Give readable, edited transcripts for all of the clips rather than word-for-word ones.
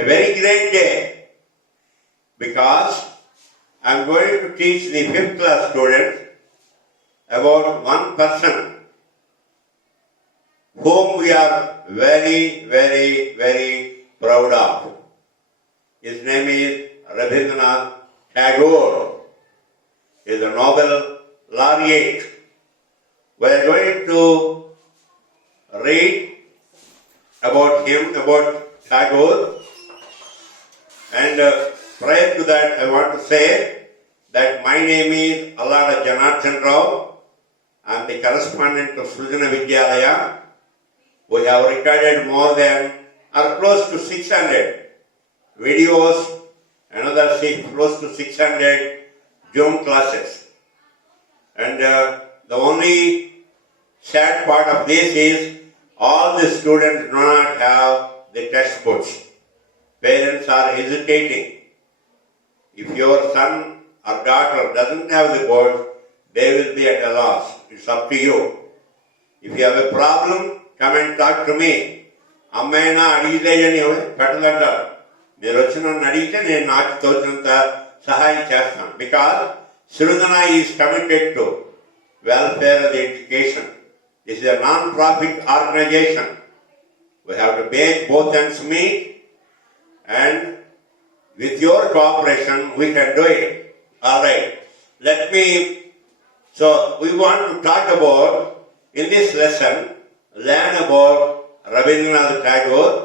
a very great day because I am going to teach the 5th class students about one person whom we are very, very, very proud of. His name is Rabindranath Tagore. He is a Nobel laureate. We are going to read about him, about Tagore. And prior to that, I want to say that my name is Allada Janardhana Rao. I am the correspondent of Srijana Vidyalaya. We have recorded more than or close to 600 videos, another close to 600 Zoom classes. And the only sad part of this is all the students do not have the textbooks. Parents are hesitating. If your son or daughter doesn't have the board, they will be at a loss. It's up to you. If you have a problem, come and talk to me. అమ్మాయినా అడిగితే పెట్టదంటారు. మీరు వచ్చి నన్ను అడిగితే నేను నాకు తోచినంత సహాయం చేస్తాను. Because Srijana is committed to welfare of the education. This is a non-profit organization. We have to make both ends meet, and with your cooperation we can do it. All right. So we want to talk about, in this lesson, learn about Rabindranath Tagore,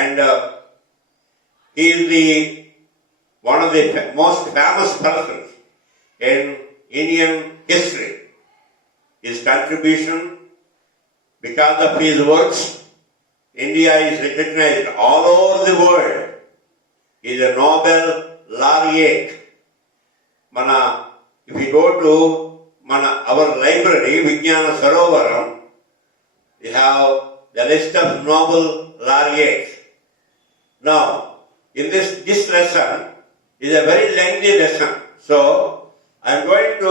and he is one of the most famous persons in Indian history. His contribution, because of his works, India is recognized all over the world. He is a Nobel laureate. If you go to our library, Vijnana Sarovaram, we have the list of Nobel laureates. Now, in this lesson is a very lengthy lesson, so I am going to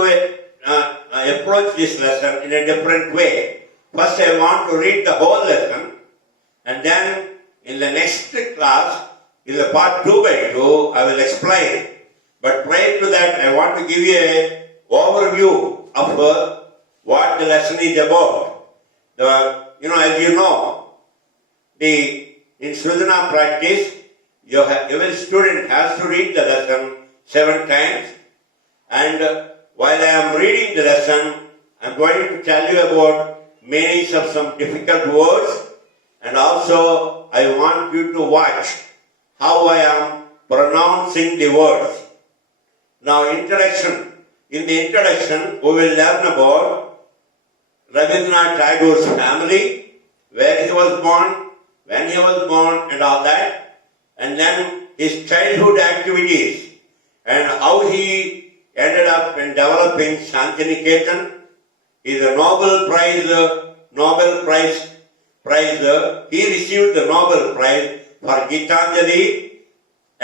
approach this lesson in a different way. First, I want to read the whole lesson, and then in the next class, in the part 2/2, I will explain. But prior to that, I want to give you an overview of what the lesson is about. As you know, in Srijana practice, every student has to read the lesson 7 times. And while I am reading the lesson, I am going to tell you about meanings of some difficult words, and also I want you to watch how I am pronouncing the words. Now, introduction. In the introduction, we will learn about Rabindranath Tagore's family, where he was born, when he was born, and all that, and then his childhood activities, and how he ended up in developing Shantiniketan. He is a Nobel Prize. He received the Nobel Prize for Gitanjali,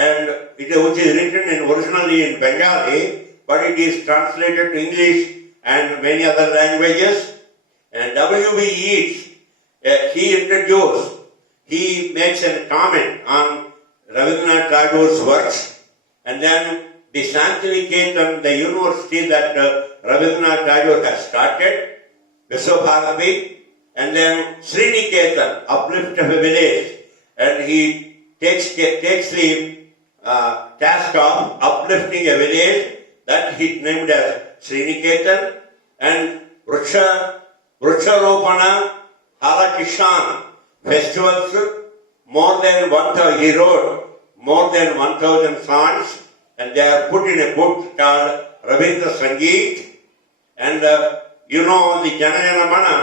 and which is written originally in Bengali, but it is translated to English and many other languages. And W.B. Yeats, he makes a comment on Rabindranath Tagore's works, and then the Shantiniketan, the university that Rabindranath Tagore has started, Viswabharathi, and then Sriniketan, uplift of a village, and he takes the task of uplifting a village that he named as Sriniketan, and Vruksharopana Halakishan festivals, he wrote more than 1,000 songs, and they are put in a book called Rabindra Sangeet. And the Jana Jana Mana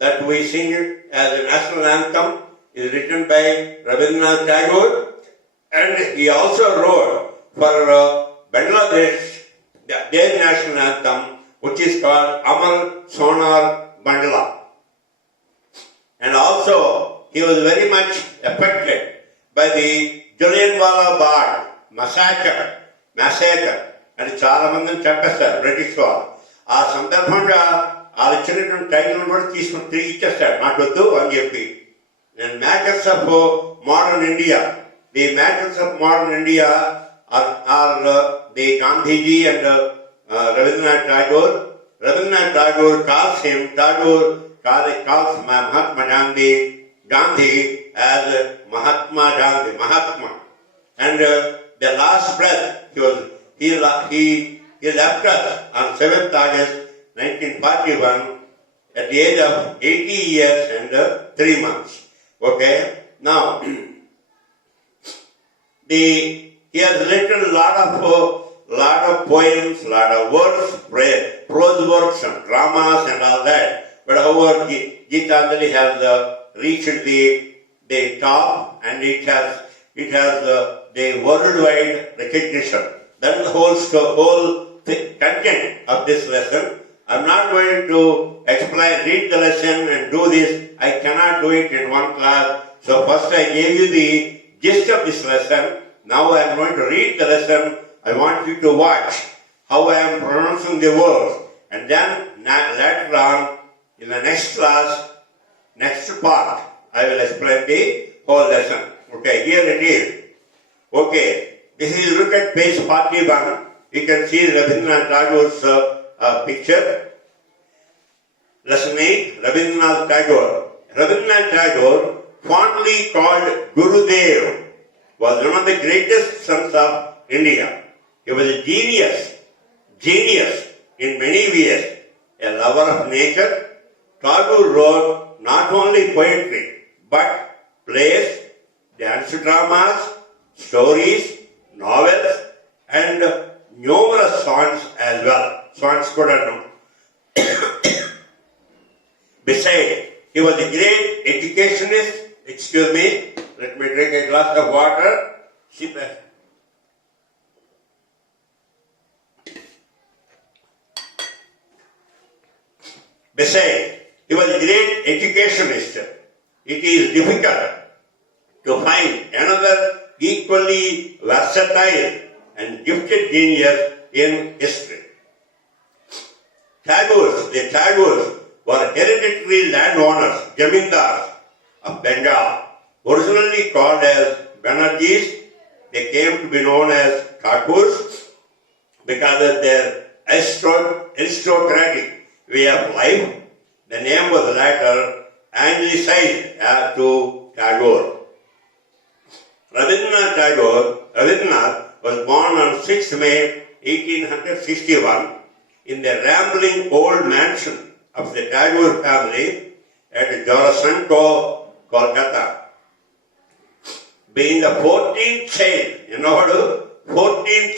that we sing as a national anthem is written by Rabindranath Tagore, and he also wrote for Bangladesh their national anthem, which is called Amar Sonar Bandla. And also, he was very much affected by the Jallianwala Bagh massacre, and చాలా మందిని చంపేస్తారు British వాళ్ళు. ఆ సందర్భంగా వాళ్ళు ఇచ్చినటువంటి title కూడా తీసుకుని తిరిగి ఇచ్చేస్తాడు, నాకు వద్దు అని చెప్పి. And matters of modern India. The matters of modern India are the Gandhiji and Rabindranath Tagore. Rabindranath Tagore calls Mahatma Gandhi as Mahatma Gandhi, Mahatma. And the last breath, he left us on 7th August 1941 at the age of 80 years and 3 months. Okay? Now, he has written a lot of poems, lot of works, prose works and dramas and all that. But however, Gitanjali has reached the top, and it has the worldwide recognition. That is the whole content of this lesson. I'm not going to read the lesson and do this. I cannot do it in one class. So first I gave you the gist of this lesson. Now I am going to read the lesson. I want you to watch how I am pronouncing the words. And then later on, in the next class, next part, I will explain the whole lesson. Okay, here it is. Okay, this is, look at page 41. You can see Rabindranath Tagore's picture. Lesson 8, Rabindranath Tagore. Rabindranath Tagore, fondly called Gurudev, was one of the greatest sons of India. He was a genius in many ways, a lover of nature. Tagore wrote not only poetry, but plays, dance dramas, stories, novels, and numerous songs as well. Songs could have known. Besides, he was a great educationist. Excuse me, let me drink a glass of water. Besides, he was a great educationist. It is difficult to find another equally versatile and gifted genius in history. The Tagores were hereditary landowners, Jamindars of Bengal, originally called as Banerjees. They came to be known as Thakurs because of their aristocratic way of life. The name was later anglicized to Tagore. Rabindranath was born on 6 May 1861 in the rambling old mansion of the Tagore family at Jorasanko, Kolkata. Being the 14th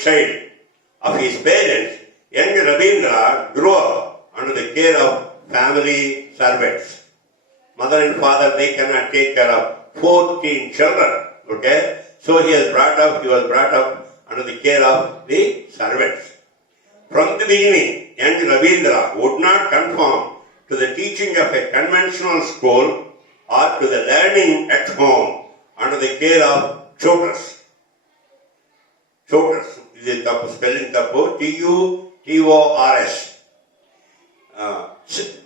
child of his parents, young Rabindra grew up under the care of family servants. Mother and father, they cannot take care of 14 children. Okay? So he was brought up under the care of the servants. From the beginning, young Rabindra would not conform to the teaching of a conventional school or to the learning at home under the care of tutors. Tutors. This is spelling tapu. T-U-T-O-R-S.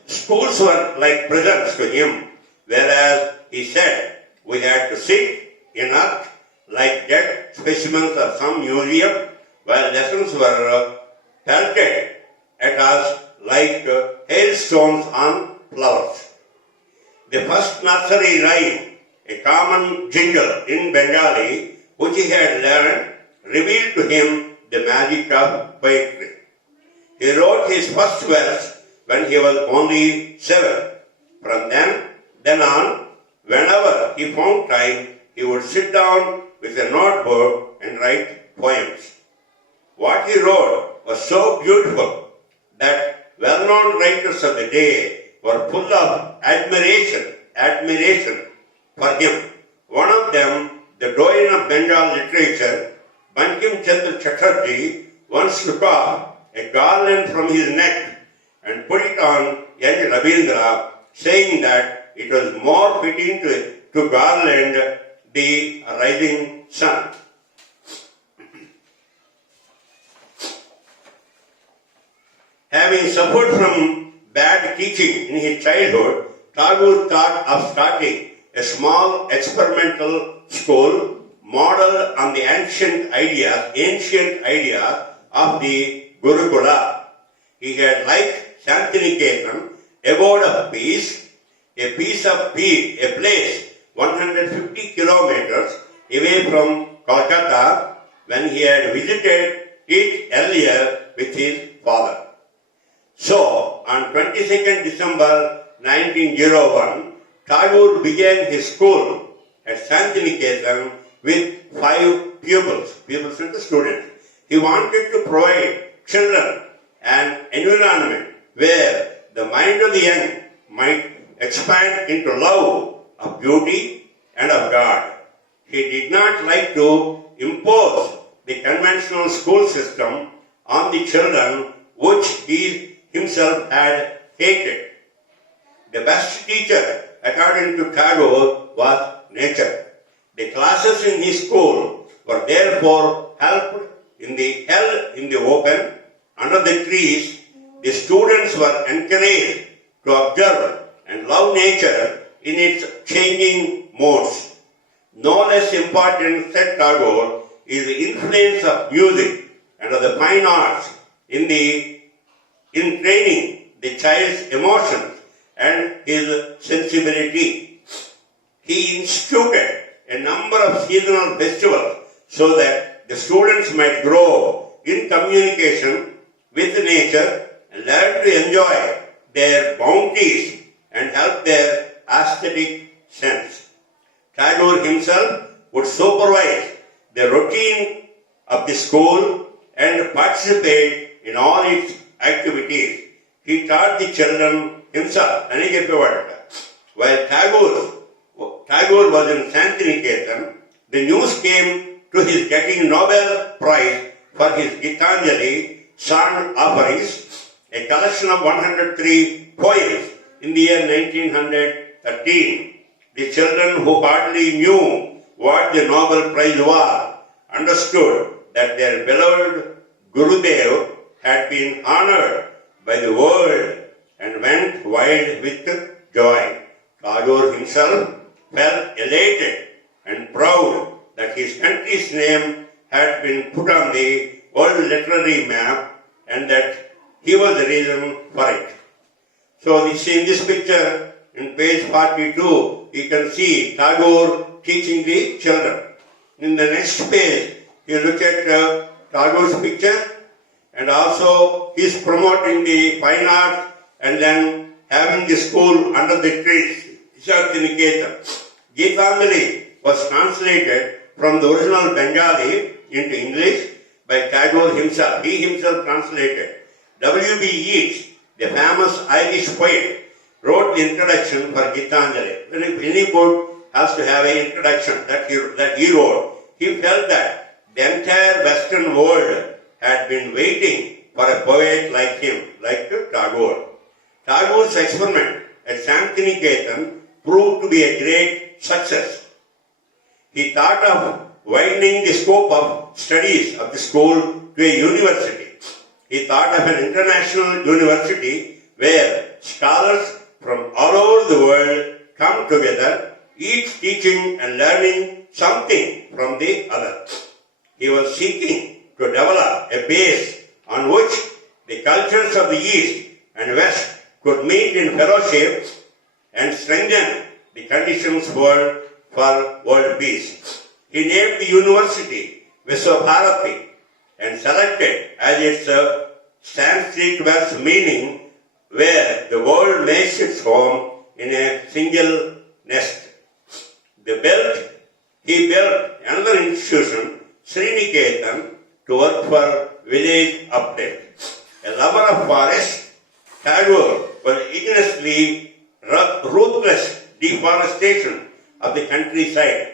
Schools were like prisons to him, whereas he said we had to sit inert like dead specimens of some museum, while lessons were pelted at us like hailstones on flowers. The first nursery rhyme, a common jingle in Bengali, which he had learned, revealed to him the magic of poetry. He wrote his first verse when he was only 7. From then on, whenever he found time, he would sit down with a notebook and write poems. What he wrote was so beautiful that well-known writers of the day were full of admiration for him. One of them, the doyen of Bengal literature, Bankim Chandra Chatterjee, once took off a garland from his neck and put it on young Rabindra, saying that it was more fitting to garland the rising sun. Having suffered from bad teaching in his childhood, Tagore thought of starting a small experimental school modeled on the ancient ideas of the Gurukula. He had, like Shantiniketan, abode of peace, a place 150 kilometers away from Kolkata, when he had visited it earlier with his father. So, on 22nd December 1901, Tagore began his school at Shantiniketan with 5 pupils and the students. He wanted to provide children an environment where the mind of the young might expand into love of beauty and of God. He did not like to impose the conventional school system on the children, which he himself had hated. The best teacher, according to Tagore, was nature. The classes in his school were therefore held in the open, under the trees. The students were encouraged to observe and love nature in its changing modes. No less important, said Tagore, is the influence of music and of the fine arts in training the child's emotions and his sensibility. He instituted a number of seasonal festivals so that the students might grow in communication with nature and learn to enjoy their bounties and help their aesthetic sense. Tagore himself would supervise the routine of the school and participate in all its activities. He taught the children himself. While Tagore was in Shantiniketan, the news came to his getting Nobel Prize for his Gitanjali song offerings, a collection of 103 poems in the year 1913. The children who hardly knew what the Nobel Prize was understood that their beloved Gurudev had been honored by the world and went wild with joy. Tagore himself felt elated and proud that his country's name had been put on the world literary map and that he was the reason for it. So in this picture, in page 42, you can see Tagore teaching the children. In the next page, you look at Tagore's picture, and also he's promoting the fine arts and then having the school under the trees, Shantiniketan. Gitanjali was translated from the original Bengali into English by Tagore himself. He himself translated. W.B. Yeats, the famous Irish poet, wrote the introduction for Gitanjali. Any book has to have an introduction that he wrote. He felt that the entire Western world had been waiting for a poet like him, like Tagore. Tagore's experiment at Shantiniketan proved to be a great success. He thought of widening the scope of studies of the school to a university. He thought of an international university where scholars from all over the world come together, each teaching and learning something from the other. He was seeking to develop a base on which the cultures of the East and West could meet in fellowship and strengthen the conditions for world peace. He named the university Viswabharati and selected as its Sanskrit verse meaning where the world makes its home in a single nest. He built another institution, Sriniketan, to work for village update. A lover of forests, Tagore was ignorantly ruthless deforestation of the countryside.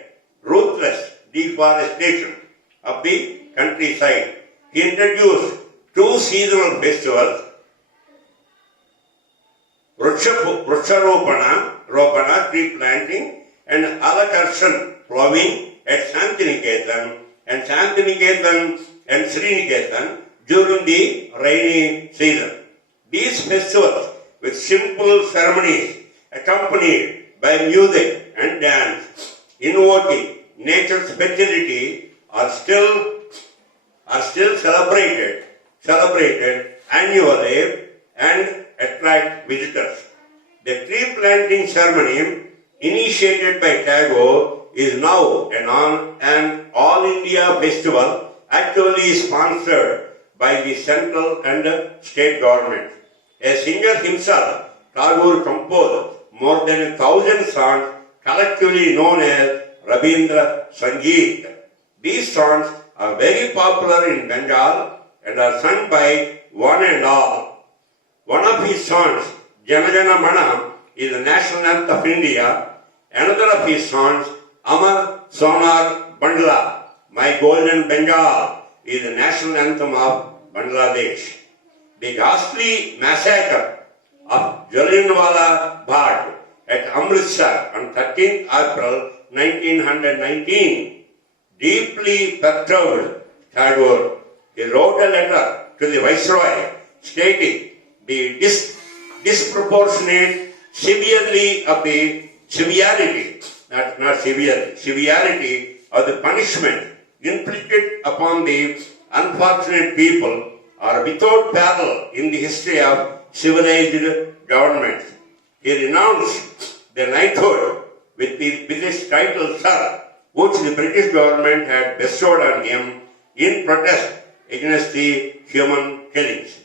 He introduced 2 seasonal festivals, Ropana, tree planting, and Alakarshan, plowing at Shantiniketan and Sriniketan during the rainy season. These festivals, with simple ceremonies accompanied by music and dance, invoking nature's fertility are still celebrated annually and attract visitors. The tree planting ceremony initiated by Tagore is now an all India festival actually sponsored by the central and state government. A singer himself, Tagore composed more than 1,000 songs collectively known as Rabindranath Sangeet. These songs are very popular in Bengal and are sung by one and all. One of his songs, Jana Jana Mana, is the national anthem of India. Another of his songs, Amar Sonar Bandla, My Golden Bengal, is the national anthem of Bangladesh. The ghastly massacre of Jallianwala Bagh at Amritsar on 13th April 1919 deeply perturbed Tagore. He wrote a letter to the Viceroy stating the disproportionate severity of the punishment inflicted upon the unfortunate people are without parallel in the history of civilized governments. He renounced the knighthood with his title Sir, which the British government had bestowed on him in protest against the human killings.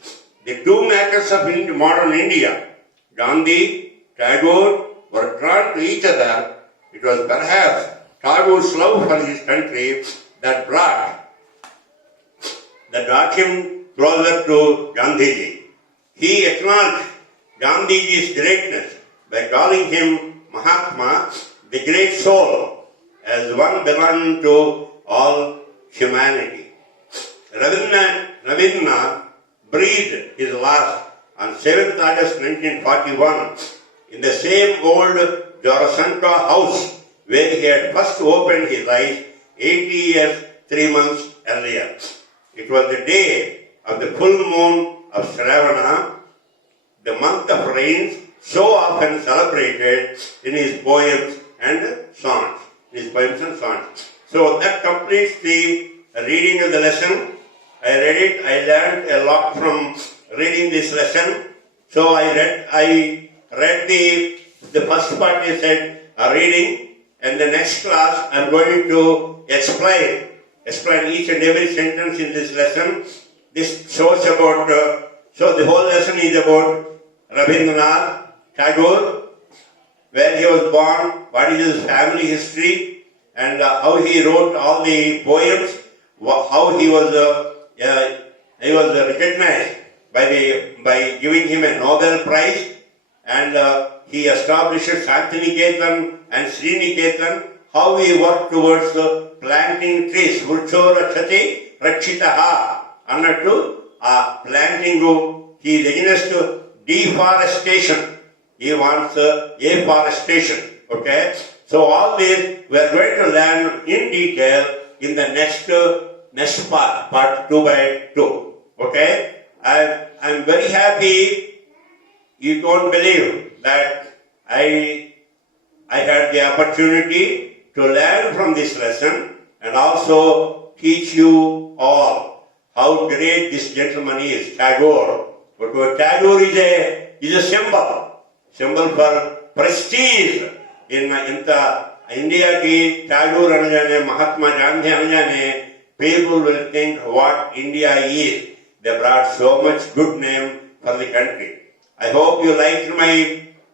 The two makers of modern India, Gandhi, Tagore, were drawn to each other. It was perhaps Tagore's love for his country that brought him closer to Gandhiji. He acknowledged Gandhiji's greatness by calling him Mahatma, the great soul, as one belonging to all humanity. Rabindranath breathed his last on 7th August 1941 in the same old Jorasanka house where he had first opened his eyes 80 years, 3 months earlier. It was the day of the full moon of Shravana, the month of rains, so often celebrated in his poems and songs. So that completes the reading of the lesson. I read it, I learned a lot from reading this lesson. So I read the first part is said reading, and the next class I'm going to explain each and every sentence in this lesson. This shows about, so the whole lesson is about Rabindranath Tagore, where he was born, what is his family history, and how he wrote all the poems, how he was recognized by giving him a Nobel Prize, and he established Shantiniketan and Sriniketan, how he worked towards planting trees, Vrucho Rakshati Rakshitaha, annattu planting, he is against deforestation. He wants afforestation. Okay? So all this we are going to learn in detail in the next part 2 by 2. Okay? I'm very happy you don't believe that I had the opportunity to learn from this lesson and also teach you all how great this gentleman is, Tagore. But Tagore is a symbol for prestige. In India ki Tagore anjane, Mahatma Gandhi anjane, people will think what India is. They brought so much good name for the country. I hope you liked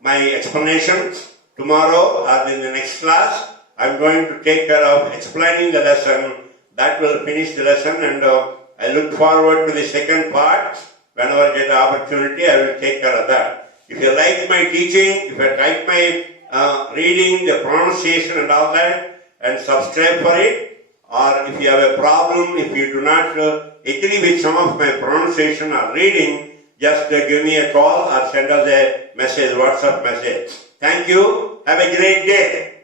my explanation. Tomorrow or in the next class, I'm going to take care of explaining the lesson. That will finish the lesson, and I look forward to the second part. Whenever I get the opportunity, I will take care of that. If you like my teaching, if you like my reading, the pronunciation and all that, and subscribe for it, or if you have a problem, if you do not agree with some of my pronunciation or reading, just give me a call or send us a message, WhatsApp message. Thank you. Have a great day.